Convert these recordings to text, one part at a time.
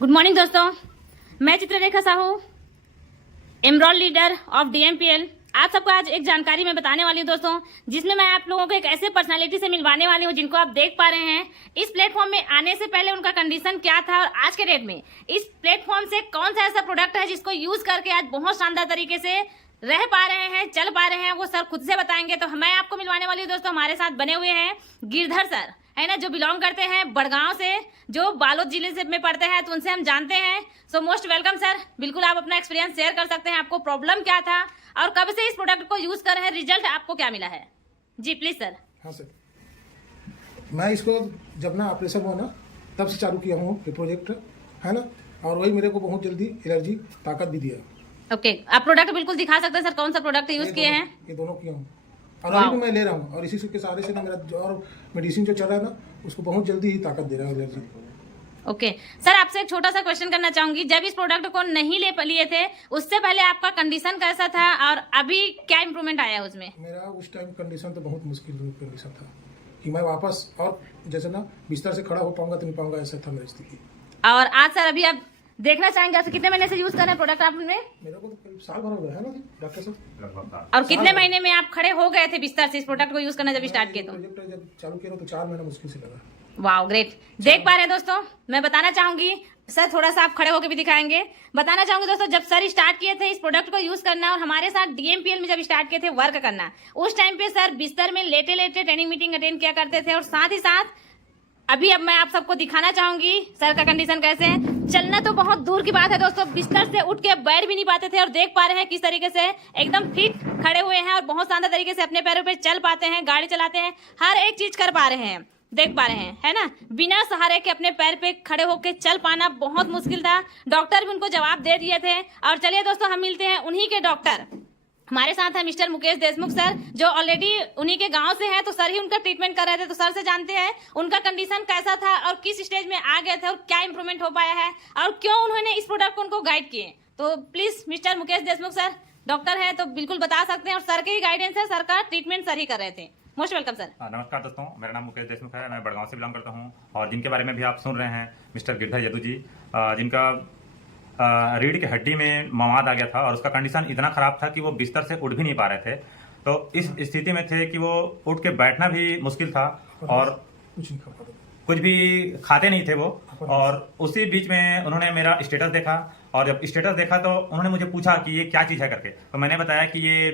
Good morning दोस्तों, मैं Chitrarekha Sahu, enrol leader of DMPL. आप सबको आज एक जानकारी मैं बताने वाली हूँ दोस्तों, जिसमें मैं आप लोगों को एक ऐसे पर्सनालिटी से मिलवाने वाली हूँ जिनको आप देख पा रहे हैं। इस प्लेटफॉर्म में आने से पहले उनका कंडीशन क्या था और आज के डेट में इस प्लेटफॉर्म से कौन सा ऐसा प्रोडक्ट है जिसको यूज करके आज बहुत शानदार तरीके से रह पा रहे हैं, चल पा रहे हैं, वो सर खुद से बताएंगे। तो मैं आपको मिलवाने वाली हूँ दोस्तों, हमारे साथ बने हुए हैं गिरधर सर, है ना, जो बिलोंग करते हैं बड़गांव से, जो बालोद जिले से में पढ़ते हैं, तो उनसे हम जानते हैं। So most welcome sir. बिल्कुल आप अपना एक्सपीरियंस शेयर कर सकते हैं, आपको प्रॉब्लम क्या था और कब से इस प्रोडक्ट को यूज कर रहे हैं, रिजल्ट आपको क्या मिला है। जी प्लीज सर। हाँ सर, मैं इसको जब ना ऑपरेशन हुआ ना तब से चालू किया हूँ ये प्रोजेक्ट, है ना, और वही मेरे को बहुत जल्दी एनर्जी ताकत भी दिया। ओके, आप प्रोडक्ट बिल्कुल दिखा सकते हैं सर, कौन सा प्रोडक्ट यूज किए हैं। ये दोनों किया हूँ और अभी भी मैं ले रहा हूँ, और इसी के सहारे से ना मेरा जो और मेडिसिन जो चल रहा है ना उसको बहुत जल्दी ही ताकत दे रहा है, एनर्जी। ओके सर, आपसे एक छोटा सा क्वेश्चन करना चाहूंगी। जब इस प्रोडक्ट को नहीं ले लिए थे उससे पहले आपका कंडीशन कैसा था और अभी क्या इंप्रूवमेंट आया उसमें? मेरा उस टाइम कंडीशन तो बहुत मुश्किल कंडीशन था कि मैं वापस और जैसे ना बिस्तर से खड़ा हो पाऊंगा तो नहीं पाऊंगा, ऐसा था मेरी स्थिति। और आज सर अभी आप देखना चाहेंगे, आपसे कितने महीने से यूज कर रहे हैं प्रोडक्ट आपने? मेरे को तो करीब साल भर हो गया है ना डॉक्टर साहब। और कितने महीने में आप खड़े हो गए थे बिस्तर से इस प्रोडक्ट को यूज करना जब स्टार्ट किए? तो प्रोजेक्ट जब चालू किया तो 4 महीना मुश्किल से लगा। Wow great. देख पा रहे हैं दोस्तों, मैं बताना चाहूंगी सर, थोड़ा सा आप खड़े होकर भी दिखाएंगे। बताना चाहूंगी दोस्तों, जब सर स्टार्ट किए थे इस प्रोडक्ट को यूज करना और हमारे साथ डीएमपीएल में जब स्टार्ट किए थे वर्क करना, उस टाइम पे सर बिस्तर में लेटे लेटे ट्रेनिंग मीटिंग अटेंड किया करते थे, और साथ ही साथ अभी अब मैं आप सबको दिखाना चाहूंगी सर का कंडीशन कैसे है। चलना तो बहुत दूर की बात है दोस्तों, बिस्तर से उठ के बैठ भी नहीं पाते थे, और देख पा रहे हैं किस तरीके से एकदम फिट खड़े हुए हैं और बहुत शानदार तरीके से अपने पैरों पे चल पाते हैं, गाड़ी चलाते हैं, हर एक चीज कर पा रहे हैं, देख पा रहे हैं, है ना। बिना सहारे के अपने पैर पे खड़े होकर चल पाना बहुत मुश्किल था। डॉक्टर भी उनको जवाब दे दिए थे। और चलिए दोस्तों, हम मिलते हैं उन्हीं के डॉक्टर। हमारे साथ है मिस्टर मुकेश देशमुख सर, जो ऑलरेडी उन्हीं के गांव से हैं, तो सर ही उनका ट्रीटमेंट कर रहे थे। तो सर से जानते हैं उनका कंडीशन कैसा था और किस स्टेज में आ गए थे और क्या इंप्रूवमेंट हो पाया है और क्यों उन्होंने इस प्रोडक्ट को उनको गाइड किए। तो please mister Mukesh Deshmukh sir, doctor है तो बिल्कुल बता सकते हैं, और सर के ही गाइडेंस है, सर का ट्रीटमेंट सर ही कर रहे थे। Most welcome sir. नमस्कार दोस्तों, मेरा नाम मुकेश देशमुख है, मैं बड़गांव से बिलोंग करता हूं, और जिनके बारे में भी आप सुन रहे हैं मिस्टर गिरधर यदू जी, जिनका रीढ़ की हड्डी में मवाद आ गया था और उसका कंडीशन इतना खराब था कि वो बिस्तर से उठ भी नहीं पा रहे थे। तो इस स्थिति में थे कि वो उठ के बैठना भी मुश्किल था और कुछ भी खाते नहीं थे वो। और उसी बीच में उन्होंने मेरा स्टेटस देखा, और जब स्टेटस देखा तो उन्होंने मुझे पूछा कि ये क्या चीज़ है करके। तो मैंने बताया कि ये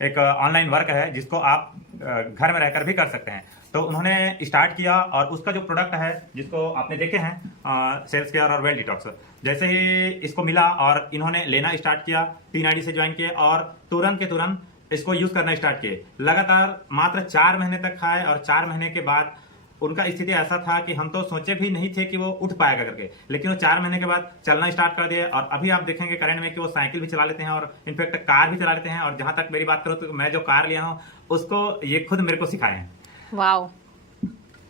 एक ऑनलाइन वर्क है जिसको आप घर में रहकर भी कर सकते हैं। तो उन्होंने स्टार्ट किया, और उसका जो प्रोडक्ट है जिसको आपने देखे हैं सेल्स केयर और वेल डिटॉक्स, जैसे ही इसको मिला और इन्होंने लेना स्टार्ट किया, 3 आईडी से ज्वाइन किए और तुरंत के तुरंत इसको यूज करना स्टार्ट किए। लगातार मात्र 4 महीने तक खाए, और 4 महीने के बाद उनका स्थिति ऐसा था कि हम तो सोचे भी नहीं थे कि वो उठ पाएगा करके, लेकिन वो 4 महीने के बाद चलना स्टार्ट कर दिए। और अभी आप देखेंगे करंट में कि वो साइकिल भी चला लेते हैं और इनफैक्ट कार भी चला लेते हैं। और जहां तक मेरी बात करूं तो मैं जो कार लिया हूं उसको ये खुद मेरे को सिखाए हैं। वाओ,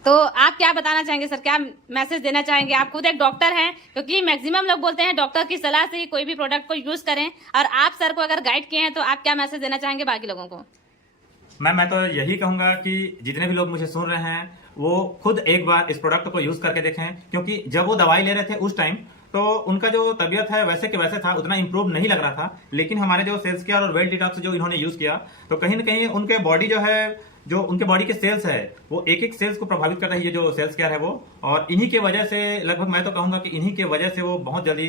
तो आप क्या बताना चाहेंगे सर, क्या मैसेज देना चाहेंगे? आप खुद एक डॉक्टर हैं, क्योंकि मैक्सिमम लोग बोलते हैं डॉक्टर की सलाह से ही कोई भी प्रोडक्ट को यूज करें, और आप सर को अगर गाइड किए हैं तो आप क्या मैसेज देना चाहेंगे बाकी लोगों को? मैं तो यही कहूंगा कि जितने भी लोग मुझे सुन रहे हैं वो खुद एक बार इस प्रोडक्ट को यूज करके देखें, क्योंकि जब वो दवाई ले रहे थे उस टाइम तो उनका जो तबीयत है वैसे के वैसे था, उतना इंप्रूव नहीं लग रहा था। लेकिन हमारे जो सेल्स केयर और वेल डिटॉक्स जो इन्होंने यूज किया, तो कहीं ना कहीं उनके बॉडी जो है, जो उनके बॉडी के सेल्स है, वो एक एक सेल्स को प्रभावित कर रही है जो सेल्स केयर है वो। और इन्हीं के वजह से, लगभग मैं तो कहूंगा कि इन्हीं के वजह से वो बहुत जल्दी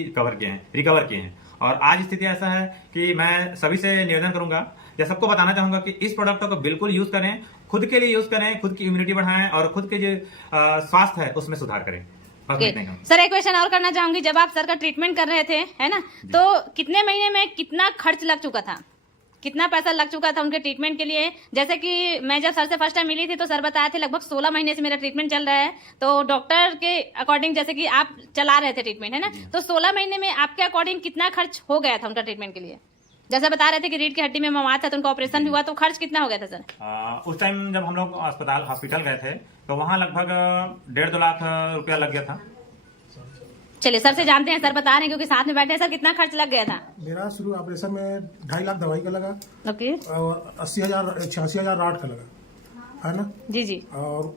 रिकवर किए हैं। और आज स्थिति ऐसा है कि मैं सभी से निवेदन करूंगा या सबको बताना चाहूंगा कि इस प्रोडक्ट को बिल्कुल यूज करें, खुद के लिए यूज करें, खुद की इम्यूनिटी बढ़ाएं और खुद के जो स्वास्थ्य है उसमें सुधार करें। सर एक क्वेश्चन और करना चाहूंगी, जब आप सर का ट्रीटमेंट कर रहे थे, है ना, तो कितने महीने में कितना खर्च लग चुका था, कितना पैसा लग चुका था उनके ट्रीटमेंट के लिए? जैसे कि मैं जब सर से फर्स्ट टाइम मिली थी तो सर बताए थे लगभग 16 महीने से मेरा ट्रीटमेंट चल रहा है। तो डॉक्टर के अकॉर्डिंग, जैसे कि आप चला रहे थे ट्रीटमेंट, है ना, तो 16 महीने में आपके अकॉर्डिंग कितना खर्च हो गया था उनका ट्रीटमेंट के लिए? जैसे बता रहे थे कि रीढ़ की हड्डी में मवाद था तो उनका ऑपरेशन भी हुआ, तो खर्च कितना हो गया था सर? उस टाइम जब हम लोग हॉस्पिटल गए थे तो वहाँ लगभग 1.5-2 लाख रुपया लग गया था। चलिए सर से जानते हैं, सर बता रहे हैं क्योंकि साथ में बैठे हैं। सर कितना खर्च लग गया था? मेरा शुरू ऑपरेशन में 2.5 लाख दवाई का लगा। ओके। और 86,000 राड का लगा, है ना जी जी। और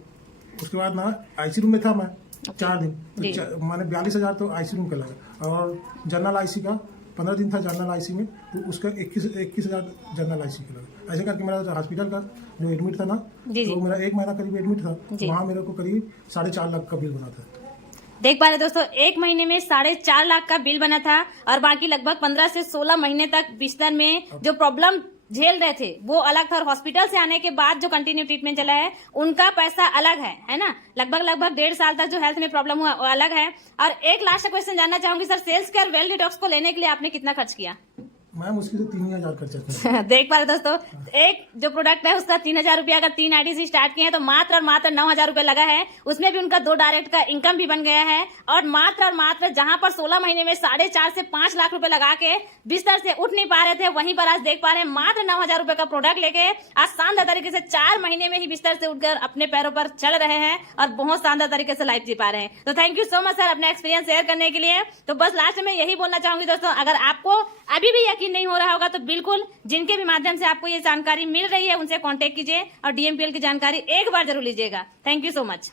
उसके बाद ना आईसीयू में था मैं, 4 दिन जी। तो माने 42,000 तो आईसी रूम का लगा, और जनरल आईसी का 15 दिन था जनरल आईसी में, तो उसका 21,000 जनरल आईसी का लगा। ऐसे करके मेरा हॉस्पिटल का जो एडमिट था ना, जी, जी। तो मेरा 1 महीना करीब एडमिट था, जी। वहाँ मेरे को करीब 4.5 लाख का बिल बना था। देख पा रहे दोस्तों, 1 महीने में 4.5 लाख का बिल बना था, और बाकी लगभग 15 से 16 महीने तक बिस्तर में जो प्रॉब्लम झेल रहे थे वो अलग था, और हॉस्पिटल से आने के बाद जो कंटिन्यू ट्रीटमेंट चला है उनका पैसा अलग है ना। लगभग 1.5 साल तक जो हेल्थ में प्रॉब्लम हुआ वो अलग है। और एक लास्ट क्वेश्चन जानना चाहूंगी sir, cells care well detox को लेने के लिए आपने कितना खर्च किया? मैम उसकी तो 3,000 खर्चा था। देख पा रहे दोस्तों, एक जो प्रोडक्ट है उसका 3,000 रुपया अगर 3 आईडी से स्टार्ट किए हैं तो मात्र और मात्र 9,000 रुपए लगा है। उसमें भी उनका 2 डायरेक्ट का इनकम भी बन गया है, और मात्र जहां पर 16 महीने में 4.5 से 5 लाख रुपए लगा के बिस्तर से उठ नहीं पा रहे थे, वहीं पर आज देख पा रहे हैं मात्र 9,000 रुपए का प्रोडक्ट लेके आज शानदार तरीके से 4 महीने में ही बिस्तर से उठकर अपने पैरों पर चल रहे हैं और बहुत शानदार तरीके से लाइफ जी पा रहे हैं। तो thank you so much sir अपना एक्सपीरियंस शेयर करने के लिए। तो बस लास्ट में यही बोलना चाहूंगी दोस्तों, अगर आपको अभी भी यकीन नहीं हो रहा होगा तो बिल्कुल जिनके भी माध्यम से आपको ये जानकारी मिल रही है उनसे कांटेक्ट कीजिए और डीएमपीएल की जानकारी एक बार जरूर लीजिएगा। Thank you so much.